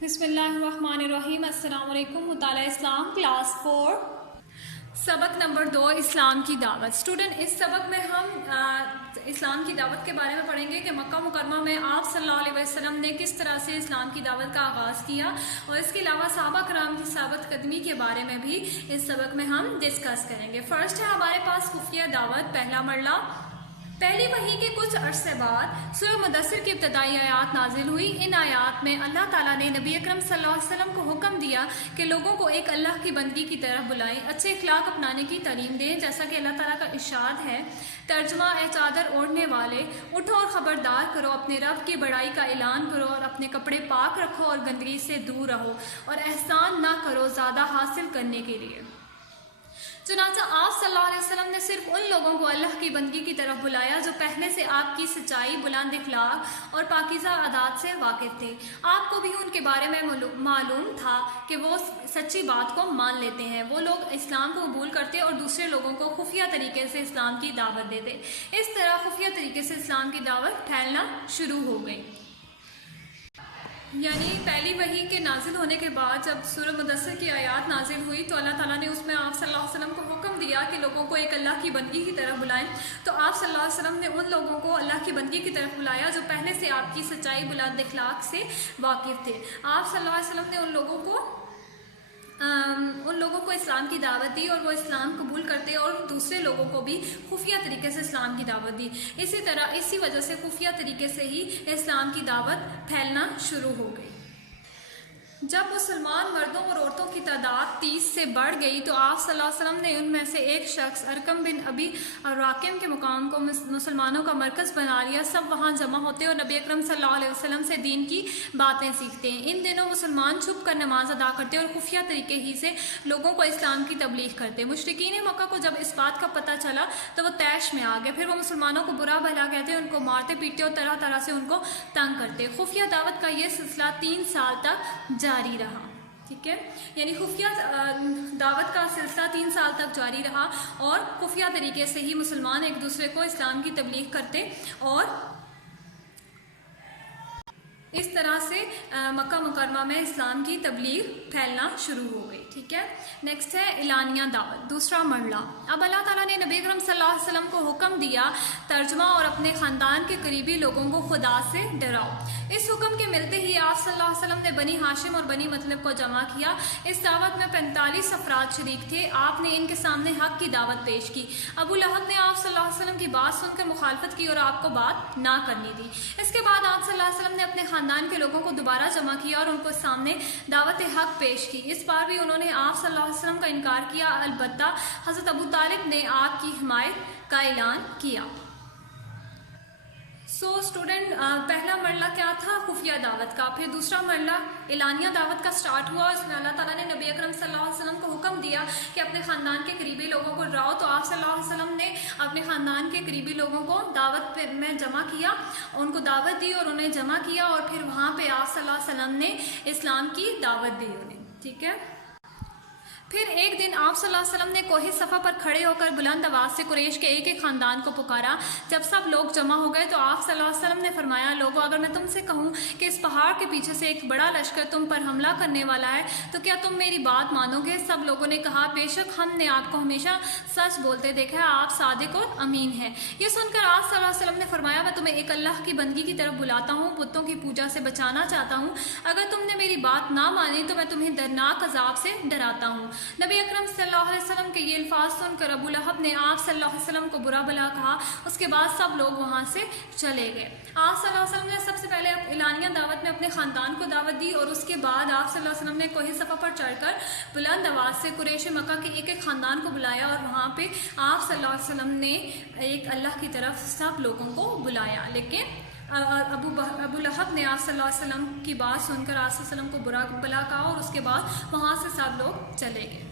بسم اللہ الرحمن الرحیم۔ السلام علیکم۔ مطالعہ اسلام کلاس 4 سبق نمبر 2 اسلام کی دعوت۔ اسٹوڈنٹ، اس سبق میں ہم اسلام کی دعوت کے بارے میں پڑھیں گے کہ مکہ مکرمہ میں آپ صلی اللہ علیہ وسلم نے کس طرح سے اسلام کی دعوت کا آغاز کیا، اور اس کے علاوہ صحابہ کرام کی ثابت قدمی کے بارے میں بھی اس سبق میں ہم ڈسکس کریں گے۔ فرسٹ ہے ہمارے پاس خفیہ دعوت، پہلا مرحلہ۔ پہلی وحی کے کچھ عرصے بعد سورہ مدثر کی ابتدائی آیات نازل ہوئی۔ ان آیات میں اللہ تعالیٰ نے نبی اکرم صلی اللہ علیہ وسلم کو حکم دیا کہ لوگوں کو ایک اللہ کی بندگی کی طرف بلائیں، اچھے اخلاق اپنانے کی تعلیم دیں، جیسا کہ اللہ تعالیٰ کا ارشاد ہے، ترجمہ: اے چادر اوڑھنے والے، اٹھو اور خبردار کرو، اپنے رب کی بڑائی کا اعلان کرو اور اپنے کپڑے پاک رکھو اور گندگی سے دور رہو، اور احسان نہ کرو زیادہ حاصل کرنے کے لیے۔ چنانچہ آپ صلی اللہ علیہ وسلم نے صرف ان لوگوں کو اللہ کی بندگی کی طرف بلایا جو پہلے سے آپ کی سچائی، بلند اخلاق اور پاکیزہ عادات سے واقف تھے۔ آپ کو بھی ان کے بارے میں معلوم تھا کہ وہ سچی بات کو مان لیتے ہیں۔ وہ لوگ اسلام کو قبول کرتے اور دوسرے لوگوں کو خفیہ طریقے سے اسلام کی دعوت دیتے۔ اس طرح خفیہ طریقے سے اسلام کی دعوت پھیلنا شروع ہو گئی۔ یعنی پہلی وحی کے نازل ہونے کے بعد جب سورہ مدثر کی آیات نازل ہوئی تو اللہ تعالیٰ نے اس میں آپ صلی اللہ علیہ وسلم کو حکم دیا کہ لوگوں کو ایک اللہ کی بندگی کی طرف بلائیں۔ تو آپ صلی اللہ علیہ وسلم نے ان لوگوں کو اللہ کی بندگی کی طرف بلایا جو پہلے سے آپ کی سچائی، بلند اخلاق سے واقف تھے۔ آپ صلی اللہ علیہ وسلم نے ان لوگوں کو اسلام کی دعوت دی، اور وہ اسلام قبول کرتے اور دوسرے لوگوں کو بھی خفیہ طریقے سے اسلام کی دعوت دی۔ اسی وجہ سے خفیہ طریقے سے ہی اسلام کی دعوت پھیلنا شروع ہو گئی۔ جب مسلمان مردوں اور عورتوں کی تعداد 30 سے بڑھ گئی تو آپ صلی اللہ علیہ وسلم نے ان میں سے ایک شخص ارقم بن ابی راقم کے مقام کو مسلمانوں کا مرکز بنا لیا۔ سب وہاں جمع ہوتے اور نبی اکرم صلی اللہ علیہ وسلم سے دین کی باتیں سیکھتے ہیں۔ ان دنوں مسلمان چھپ کر نماز ادا کرتے اور خفیہ طریقے ہی سے لوگوں کو اسلام کی تبلیغ کرتے۔ مشرکین مکہ کو جب اس بات کا پتہ چلا تو وہ طیش میں آ گئے۔ پھر وہ مسلمانوں کو برا بھلا کہتے، ان کو مارتے پیٹتے اور طرح طرح سے ان کو تنگ کرتے۔ خفیہ دعوت کا یہ سلسلہ 3 سال تک جاری رہا۔ ٹھیک ہے، یعنی خفیہ دعوت کا سلسلہ 3 سال تک جاری رہا، اور خفیہ طریقے سے ہی مسلمان ایک دوسرے کو اسلام کی تبلیغ کرتے، اور اس طرح سے مکہ مکرمہ میں اسلام کی تبلیغ پھیلنا شروع ہو گئی۔ ٹھیک ہے، نیکسٹ ہے اعلانیہ دعوت، دوسرا مرحلہ۔ اب اللہ تعالیٰ نے نبی اکرم صلی اللہ علیہ وسلم کو حکم دیا، ترجمہ: اور اپنے خاندان کے قریبی لوگوں کو خدا سے ڈراؤ۔ اس حکم کے ملتے ہی آپ صلی اللہ علیہ وسلم نے بنی ہاشم اور بنی مطلب کو جمع کیا۔ اس دعوت میں 45 افراد شریک تھے۔ آپ نے ان کے سامنے حق کی دعوت پیش کی۔ ابو لہب نے آپ صلی اللہ علیہ وسلم کی بات سن کر مخالفت کی اور آپ کو بات نہ کرنی دی۔ اس کے بعد آپ صلی اللہ علیہ وسلم نے اپنے خاندان کے لوگوں کو دوبارہ جمع کیا اور ان کو سامنے دعوت حق پیش کی۔ اس بار بھی انہوں نے آپ صلی اللہ علیہ وسلم کا انکار کیا، البتہ حضرت ابو طالب نے آپ کی حمایت کا اعلان کیا۔ اسٹوڈنٹ، پہلا مرحلہ کیا تھا؟ خفیہ دعوت کا۔ پھر دوسرا مرحلہ اعلانیہ دعوت کا سٹارٹ ہوا۔ اس میں اللہ تعالیٰ نے نبی اکرم صلی اللہ علیہ وسلم کو حکم دیا کہ اپنے خاندان کے قریبی لوگوں کو ڈراؤ۔ تو آپ صلی اللہ علیہ وسلم نے اپنے خاندان کے قریبی لوگوں کو دعوت میں جمع کیا، ان کو دعوت دی اور انہیں جمع کیا، اور پھر وہاں پہ آپ صلی اللہ علیہ وسلم نے اسلام کی دعوت دی انہیں۔ ٹھیک ہے، پھر ایک دن آپ صلی اللہ علیہ وسلم نے کوہ صفا پر کھڑے ہو کر بلند آواز سے قریش کے ایک ایک خاندان کو پکارا۔ جب سب لوگ جمع ہو گئے تو آپ صلی اللہ علیہ وسلم نے فرمایا، لوگوں، اگر میں تم سے کہوں کہ اس پہاڑ کے پیچھے سے ایک بڑا لشکر تم پر حملہ کرنے والا ہے تو کیا تم میری بات مانو گے؟ سب لوگوں نے کہا، بے شک ہم نے آپ کو ہمیشہ سچ بولتے دیکھا ہے، آپ صادق اور امین ہیں۔ یہ سن کر آپ صلی اللہ علیہ وسلم نے فرمایا، میں تمہیں ایک اللہ کی بندگی کی طرف بلاتا ہوں، بتوں کی پوجا سے بچانا چاہتا ہوں۔ اگر تم نے میری بات نہ مانی تو میں تمہیں درناک عذاب سے ڈراتا ہوں۔ نبی اکرم صلی اللہ علیہ وسلم کے یہ الفاظ سن کر ابو لہب نے آپ صلی اللہ علیہ وسلم کو برا بھلا کہا۔ اس کے بعد سب لوگ وہاں سے چلے گئے۔ آپ صلی اللہ علیہ وسلم نے سب سے پہلے اعلانیہ دعوت میں اپنے خاندان کو دعوت دی، اور اس کے بعد آپ صلی اللہ علیہ وسلم نے کوہ صفا پر چڑھ کر بلند آواز سے قریش مکہ کے ایک ایک خاندان کو بلایا، اور وہاں پہ آپ صلی اللہ علیہ وسلم نے ایک اللہ کی طرف سب لوگوں کو بلایا۔ لیکن ابو لہب نے آپ صلی اللہ علیہ وسلم کی بات سن کر آپ صلی اللہ علیہ وسلم کو برا بھلا کہا، اور اس کے بعد وہاں سے سب لوگ چلے گئے۔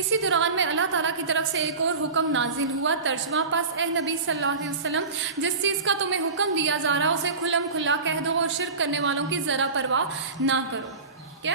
اسی دوران میں اللہ تعالیٰ کی طرف سے ایک اور حکم نازل ہوا، ترجمہ: پس اے نبی صلی اللہ علیہ وسلم، جس چیز کا تمہیں حکم دیا جا رہا اسے کھلم کھلا کہہ دو، اور شرک کرنے والوں کی ذرا پرواہ نہ کرو۔ کیا